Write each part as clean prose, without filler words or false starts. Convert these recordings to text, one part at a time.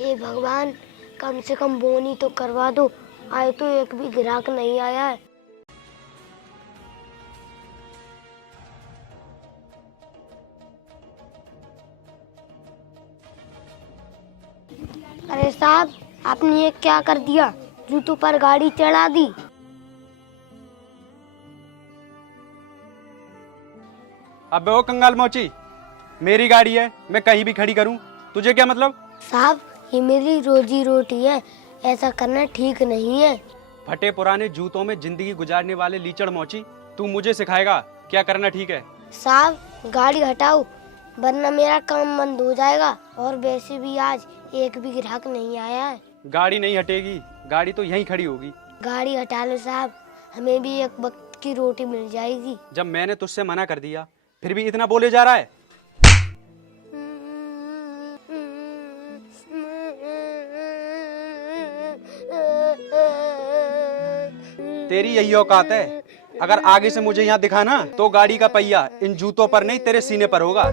हे भगवान, कम से कम बोनी तो करवा दो। आए तो एक भी ग्राहक नहीं आया है। अरे साहब, आपने ये क्या कर दिया? जूतों पर गाड़ी चढ़ा दी। अबे ओ कंगाल मोची, मेरी गाड़ी है, मैं कहीं भी खड़ी करूं, तुझे क्या मतलब? साहब, ये मेरी रोजी रोटी है, ऐसा करना ठीक नहीं है। फटे पुराने जूतों में जिंदगी गुजारने वाले लीचड़ मोची, तू मुझे सिखाएगा क्या करना ठीक है? साहब, गाड़ी हटाओ वरना मेरा काम बंद हो जाएगा। और वैसे भी आज एक भी ग्राहक नहीं आया है। गाड़ी नहीं हटेगी, गाड़ी तो यहीं खड़ी होगी। गाड़ी हटा लो साहब, हमें भी एक वक्त की रोटी मिल जाएगी। जब मैंने तुझसे मना कर दिया, फिर भी इतना बोले जा रहा है। तेरी यही औकात है। अगर आगे से मुझे यहाँ दिखा ना, तो गाड़ी का पहिया इन जूतों पर नहीं तेरे सीने पर होगा।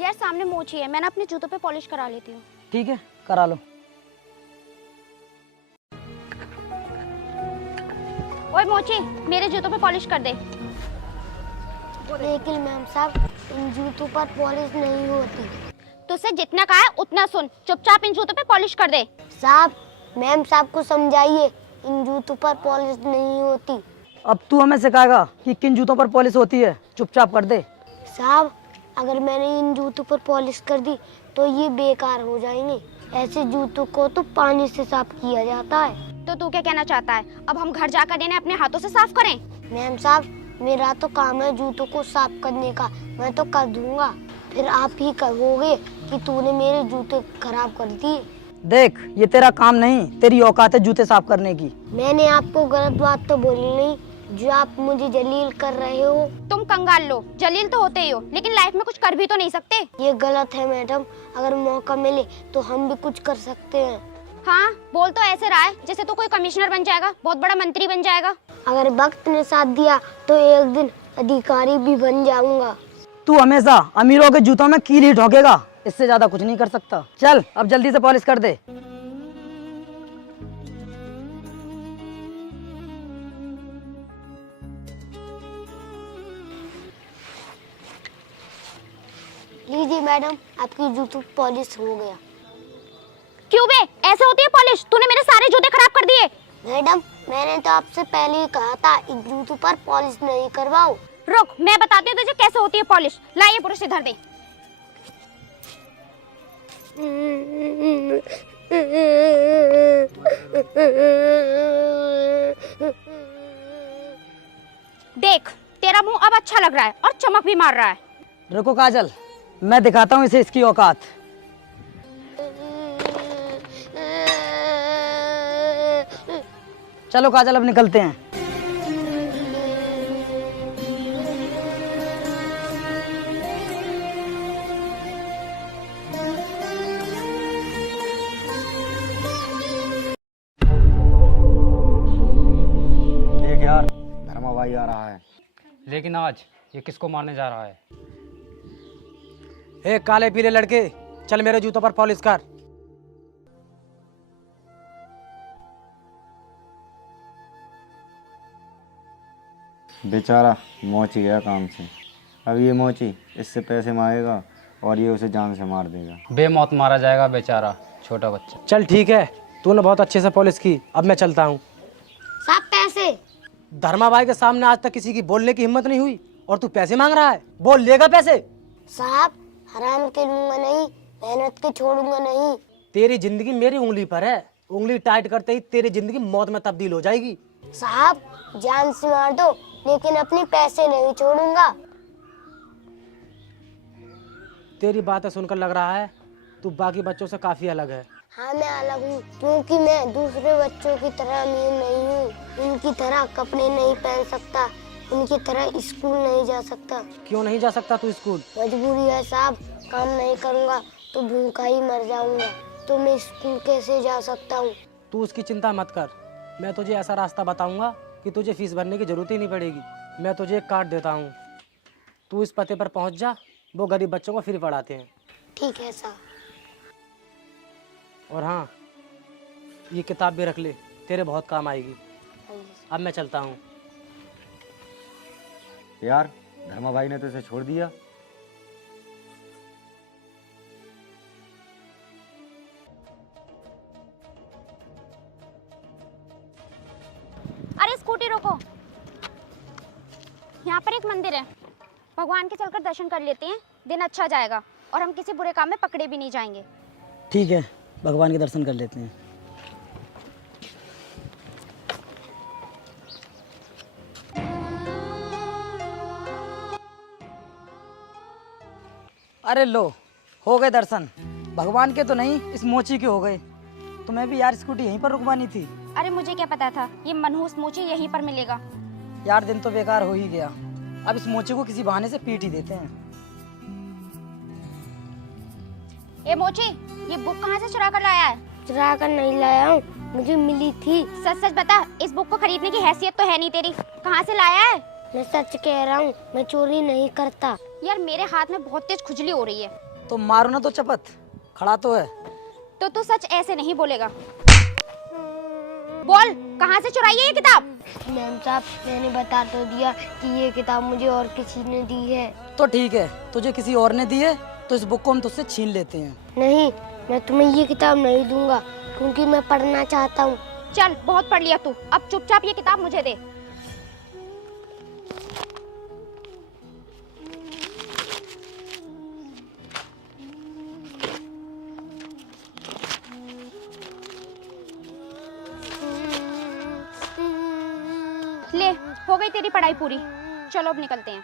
यार सामने मोची है, मैं ना अपने जूतों पे पॉलिश करा लेती हूँ। ठीक है, करा लो। ओए मोची, मेरे जूतों पे पॉलिश कर दे। लेकिन मैम साहब, इन जूतों पर पॉलिश नहीं होती। तुझसे जितना कहा है उतना सुन, चुपचाप इन जूतों पे पॉलिश कर दे। साहब, मैम साहब को समझाइए, इन जूतों पर पॉलिश नहीं होती। अब तू हमें सिखाएगा कि किन जूतों पर पॉलिश होती है? चुपचाप कर दे। साहब, अगर मैंने इन जूतों पर पॉलिश कर दी तो ये बेकार हो जाएंगे। ऐसे जूतों को तो पानी से साफ किया जाता है। तो तू क्या कहना चाहता है? अब हम घर जाकर इन्हें अपने हाथों से साफ करें? मैम साहब, मेरा तो काम है जूतों को साफ करने का, मैं तो कर दूंगा। फिर आप ही कहोगे कि तूने मेरे जूते खराब कर दिए। देख, ये तेरा काम नहीं, तेरी औकात है जूते साफ करने की। मैंने आपको गलत बात तो बोली नहीं, जो आप मुझे जलील कर रहे हो। तुम कंगाल लो, जलील तो होते ही हो, लेकिन लाइफ में कुछ कर भी तो नहीं सकते। ये गलत है मैडम, अगर मौका मिले तो हम भी कुछ कर सकते हैं। हाँ, बोल तो ऐसे रहा है जैसे तो कोई कमिश्नर बन जाएगा, बहुत बड़ा मंत्री बन जाएगा। अगर वक्त ने साथ दिया तो एक दिन अधिकारी भी बन जाऊंगा। तू हमेशा अमीरों के जूतों में कील ही ठोकेगा, इससे ज्यादा कुछ नहीं कर सकता। चल अब जल्दी से पॉलिश कर दे। लीजिए मैडम, आपकी जूतों पॉलिश हो गया। क्यों बे, ऐसे होती है पॉलिश? तूने मेरे सारे जूते खराब कर दिए। मैडम, मैंने तो आपसे पहले ही कहा था इन जूतों पर पॉलिश नहीं करवाओ। रुक, मैं बताती हूँ तुझे कैसे होती है पॉलिश। ला ये ब्रश इधर दे। देख, तेरा मुंह अब अच्छा लग रहा है और चमक भी मार रहा है। रुको काजल, मैं दिखाता हूँ इसे इसकी औकात। चलो काजल, अब निकलते हैं। देख यार, धर्मा भाई आ रहा है। लेकिन आज ये किसको मारने जा रहा है? ए काले पीले लड़के, चल मेरे जूतों पर पॉलिश कर। बेचारा मोची गया काम से। अब ये मोची इससे पैसे मांगेगा और ये उसे जान से मार देगा। बेमौत मारा जाएगा बेचारा छोटा बच्चा। चल ठीक है, तूने बहुत अच्छे से पॉलिश की, अब मैं चलता हूँ। साहब पैसे। धर्मा भाई के सामने आज तक किसी की बोलने की हिम्मत नहीं हुई और तू पैसे मांग रहा है। बोल, लेगा पैसे? साहब, हराम के लूंगा नहीं, मेहनत के छोड़ूंगा नहीं। तेरी जिंदगी मेरी उंगली पर है, उंगली टाइट करते ही तेरी जिंदगी मौत में तब्दील हो जाएगी। साहब, जान से मार दो लेकिन अपने पैसे नहीं छोड़ूंगा। तेरी बातें सुनकर लग रहा है तू बाकी बच्चों से काफ़ी अलग है। हाँ मैं अलग हूँ, क्योंकि मैं दूसरे बच्चों की तरह अमीर नहीं हूँ। उनकी तरह कपड़े नहीं पहन सकता, उनकी तरह स्कूल नहीं जा सकता। क्यों नहीं जा सकता तू स्कूल? मजबूरी है साहब, काम नहीं करूँगा तो भूखा ही मर जाऊँगा, तो मैं स्कूल कैसे जा सकता हूँ? तू उसकी चिंता मत कर, मैं तुझे ऐसा रास्ता बताऊंगा कि तुझे फीस भरने की जरूरत ही नहीं पड़ेगी। मैं तुझे एक कार्ड देता हूँ, तू इस पते पर पहुँच जा, वो गरीब बच्चों को फ्री पढ़ाते हैं। ठीक है साहब। और हाँ, ये किताब भी रख ले, तेरे बहुत काम आएगी। अब मैं चलता हूँ। यार धर्मा भाई ने तो इसे छोड़ दिया। अरे स्कूटी रोको, यहाँ पर एक मंदिर है, भगवान के चलकर दर्शन कर लेते हैं, दिन अच्छा जाएगा और हम किसी बुरे काम में पकड़े भी नहीं जाएंगे। ठीक है, भगवान के दर्शन कर लेते हैं। अरे लो, हो गए दर्शन। भगवान के तो नहीं, इस मोची के हो गए। तुम्हें भी यार स्कूटी यहीं पर रुकवानी थी। अरे मुझे क्या पता था ये मनहूस मोची यहीं पर मिलेगा। यार दिन तो बेकार हो ही गया, अब इस मोची को किसी बहाने से पीट ही देते हैं। ए मोची, ये बुक कहाँ से चुरा कर लाया है? चुरा कर नहीं लाया हूँ, मुझे मिली थी। सच सच बता, इस बुक को खरीदने की हैसियत तो है नहीं तेरी, कहाँ से लाया है? मैं सच कह रहा हूँ, मैं चोरी नहीं करता। यार मेरे हाथ में बहुत तेज खुजली हो रही है। तो मारो ना तो चपत, खड़ा तो है। तो तू सच ऐसे नहीं बोलेगा, बोल कहाँ से चुराई है ये किताब? मैम साहब, मैंने बता तो दिया कि ये किताब मुझे और किसी ने दी है। तो ठीक है, तुझे किसी और ने दी है तो इस बुक को हम तुझसे छीन लेते हैं। नहीं, मैं तुम्हें ये किताब नहीं दूंगा, क्योंकि मैं पढ़ना चाहता हूँ। चल बहुत पढ़ लिया तू, अब चुपचाप ये किताब मुझे दे। ले, हो गई तेरी पढ़ाई पूरी, चलो अब निकलते हैं।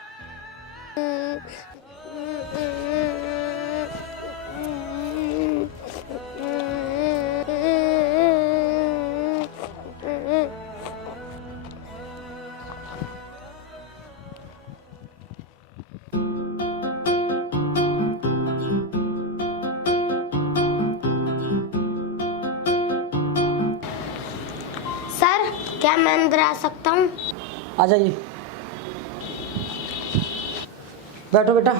सर, क्या मैं अंदर आ सकता हूँ? आ जाइए, बैठो बेटा।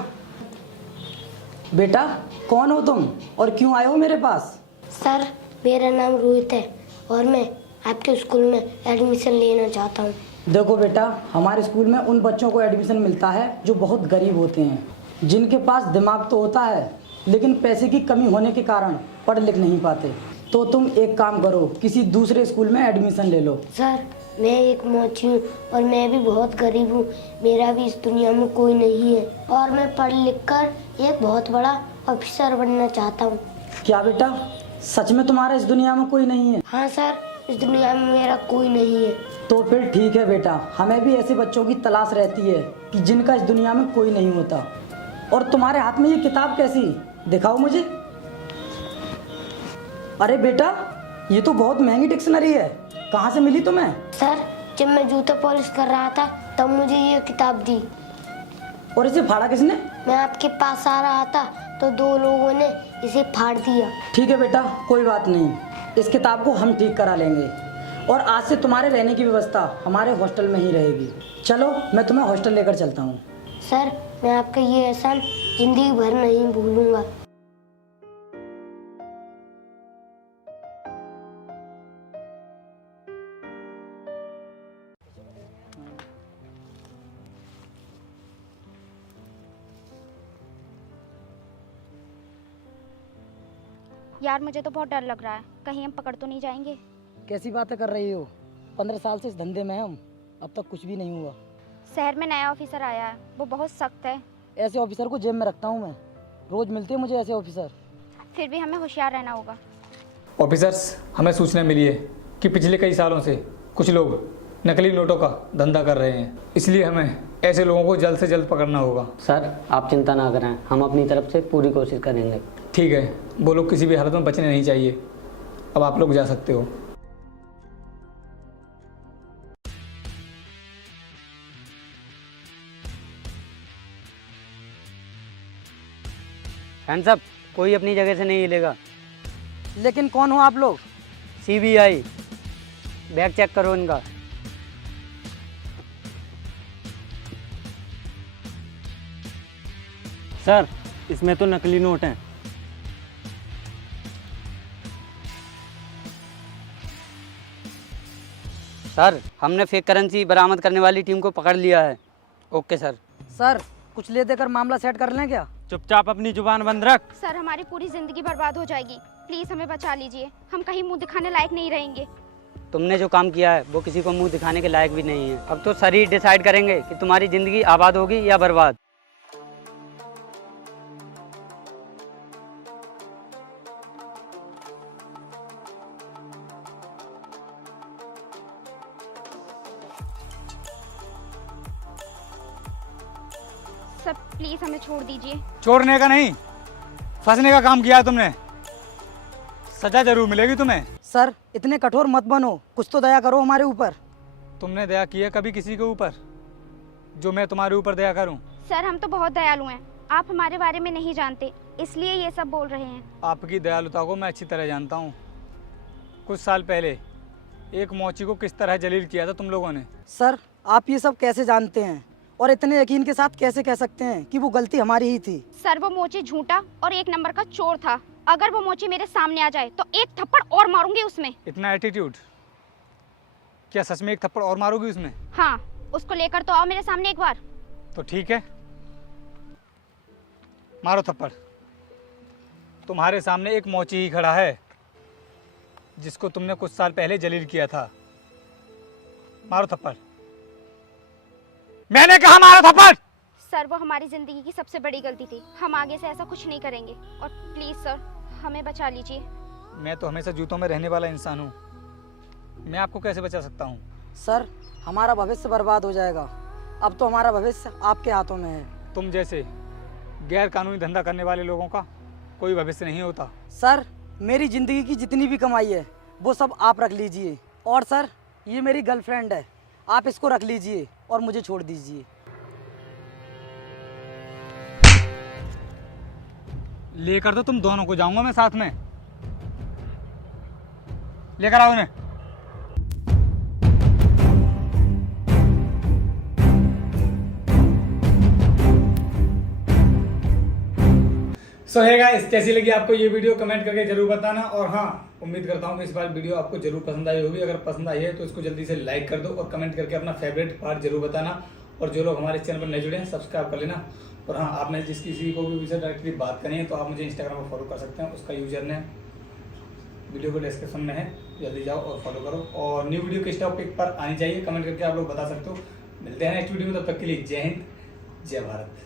बेटा कौन हो तुम और क्यों आए हो मेरे पास? सर, मेरा नाम रोहित है और मैं आपके स्कूल में एडमिशन लेना चाहता हूँ। देखो बेटा, हमारे स्कूल में उन बच्चों को एडमिशन मिलता है जो बहुत गरीब होते हैं, जिनके पास दिमाग तो होता है लेकिन पैसे की कमी होने के कारण पढ़ लिख नहीं पाते। तो तुम एक काम करो, किसी दूसरे स्कूल में एडमिशन ले लो। सर, मैं एक मोची हूँ और मैं भी बहुत गरीब हूँ, मेरा भी इस दुनिया में कोई नहीं है और मैं पढ़ लिख कर एक बहुत बड़ा ऑफिसर बनना चाहता हूँ। क्या बेटा, सच में तुम्हारा इस दुनिया में कोई नहीं है? हाँ सर, इस दुनिया में मेरा कोई नहीं है। तो फिर ठीक है बेटा, हमें भी ऐसे बच्चों की तलाश रहती है कि जिनका इस दुनिया में कोई नहीं होता। और तुम्हारे हाथ में ये किताब कैसी, दिखाओ मुझे। अरे बेटा, ये तो बहुत महंगी डिक्शनरी है, कहाँ से मिली तुम्हें? सर, जब मैं जूता पॉलिश कर रहा था तब मुझे ये किताब दी। और इसे फाड़ा किसने? मैं आपके पास आ रहा था तो दो लोगों ने इसे फाड़ दिया। ठीक है बेटा, कोई बात नहीं, इस किताब को हम ठीक करा लेंगे और आज से तुम्हारे रहने की व्यवस्था हमारे हॉस्टल में ही रहेगी। चलो, मैं तुम्हें हॉस्टल लेकर चलता हूँ। सर, मैं आपका ये एहसान जिंदगी भर नहीं भूलूंगा। यार मुझे तो बहुत डर लग रहा है, कहीं हम पकड़ तो नहीं जाएंगे। कैसी बातें कर रही हो? 15 साल से इस धंधे में हम, अब तक कुछ भी नहीं हुआ। शहर में नया ऑफिसर आया है, वो बहुत सख्त है। ऐसे ऑफिसर को जेब में रखता हूँ मैं, रोज मिलते हैं मुझे ऐसे ऑफिसर। फिर भी हमें होशियार रहना होगा। ऑफिसर्स, हमें सूचना मिली है कि पिछले कई सालों से कुछ लोग नकली नोटों का धंधा कर रहे हैं, इसलिए हमें ऐसे लोगों को जल्द से जल्द पकड़ना होगा। सर, आप चिंता ना करें, हम अपनी तरफ से पूरी कोशिश करेंगे। ठीक है, वो लोग किसी भी हालत में बचने नहीं चाहिए। अब आप लोग जा सकते हो। हैंड्स अप, कोई अपनी जगह से नहीं हिलेगा। लेकिन कौन हो आप लोग? CBI, बैग चेक करो इनका। सर, इसमें तो नकली नोट हैं। सर, हमने फेक करेंसी बरामद करने वाली टीम को पकड़ लिया है। Okay sir. सर, कुछ ले देकर मामला सेट कर लें क्या? चुपचाप अपनी जुबान बंद रख। सर, हमारी पूरी जिंदगी बर्बाद हो जाएगी। प्लीज हमें बचा लीजिए, हम कहीं मुंह दिखाने लायक नहीं रहेंगे। तुमने जो काम किया है वो किसी को मुंह दिखाने के लायक भी नहीं है। अब तो सर ही डिसाइड करेंगे कि तुम्हारी जिंदगी आबाद होगी या बर्बाद। सर प्लीज हमें छोड़ दीजिए। छोड़ने का नहीं, फंसने का काम किया है तुमने। सजा जरूर मिलेगी तुम्हें। सर, इतने कठोर मत बनो, कुछ तो दया करो हमारे ऊपर। तुमने दया की है कभी किसी के ऊपर जो मैं तुम्हारे ऊपर दया करूं? सर, हम तो बहुत दयालु हैं, आप हमारे बारे में नहीं जानते, इसलिए ये सब बोल रहे हैं। आपकी दयालुता को मैं अच्छी तरह जानता हूं। कुछ साल पहले एक मौची को किस तरह जलील किया था तुम लोगों ने। सर, आप ये सब कैसे जानते हैं और इतने यकीन के साथ कैसे कह सकते हैं कि वो गलती हमारी ही थी? सर, वो मोची झूठा और एक नंबर का चोर था। अगर वो मोची मेरे सामने आ जाए तो एक थप्पड़ और मारूंगी उसमें। इतना एटीट्यूड? क्या सच में एक थप्पड़ और मारोगी उसमें? हाँ, उसको लेकर तो आओ मेरे सामने एक बार। तो ठीक है, मारो थप्पड़। तुम्हारे सामने एक मौची ही खड़ा है जिसको तुमने कुछ साल पहले जलील किया था। मारो थप्पड़। मैंने कहा मारो थप्पड़। सर, वो हमारी जिंदगी की सबसे बड़ी गलती थी, हम आगे से ऐसा कुछ नहीं करेंगे और प्लीज सर हमें बचा लीजिए। मैं तो हमेशा जूतों में रहने वाला इंसान हूँ, मैं आपको कैसे बचा सकता हूँ? सर, हमारा भविष्य बर्बाद हो जाएगा। अब तो हमारा भविष्य आपके हाथों में है। तुम जैसे गैर कानूनी धंधा करने वाले लोगों का कोई भविष्य नहीं होता। सर, मेरी ज़िंदगी की जितनी भी कमाई है वो सब आप रख लीजिए। और सर, ये मेरी गर्लफ्रेंड है, आप इसको रख लीजिए और मुझे छोड़ दीजिए। लेकर तो तुम दोनों को जाऊंगा मैं साथ में। लेकर आओ इन्हें। सो हे गाइस, कैसी लगी आपको ये वीडियो कमेंट करके जरूर बताना। और हाँ, उम्मीद करता हूँ कि इस बार वीडियो आपको जरूर पसंद आई होगी। अगर पसंद आई है तो इसको जल्दी से लाइक कर दो और कमेंट करके अपना फेवरेट पार्ट जरूर बताना। और जो लोग हमारे चैनल पर नए जुड़े हैं सब्सक्राइब कर लेना। और हाँ, आपने जिस किसी को भी मुझसे डायरेक्टली बात करनी है तो आप मुझे इंस्टाग्राम पर फॉलो कर सकते हैं। उसका यूजर नेम वीडियो को डिस्क्रिप्शन में है, जल्दी जाओ और फॉलो करो। और न्यू वीडियो किस टॉपिक पर आनी चाहिए कमेंट करके आप लोग बता सकते हो। मिलते हैं नेक्स्ट वीडियो में, तब तक के लिए जय हिंद, जय भारत।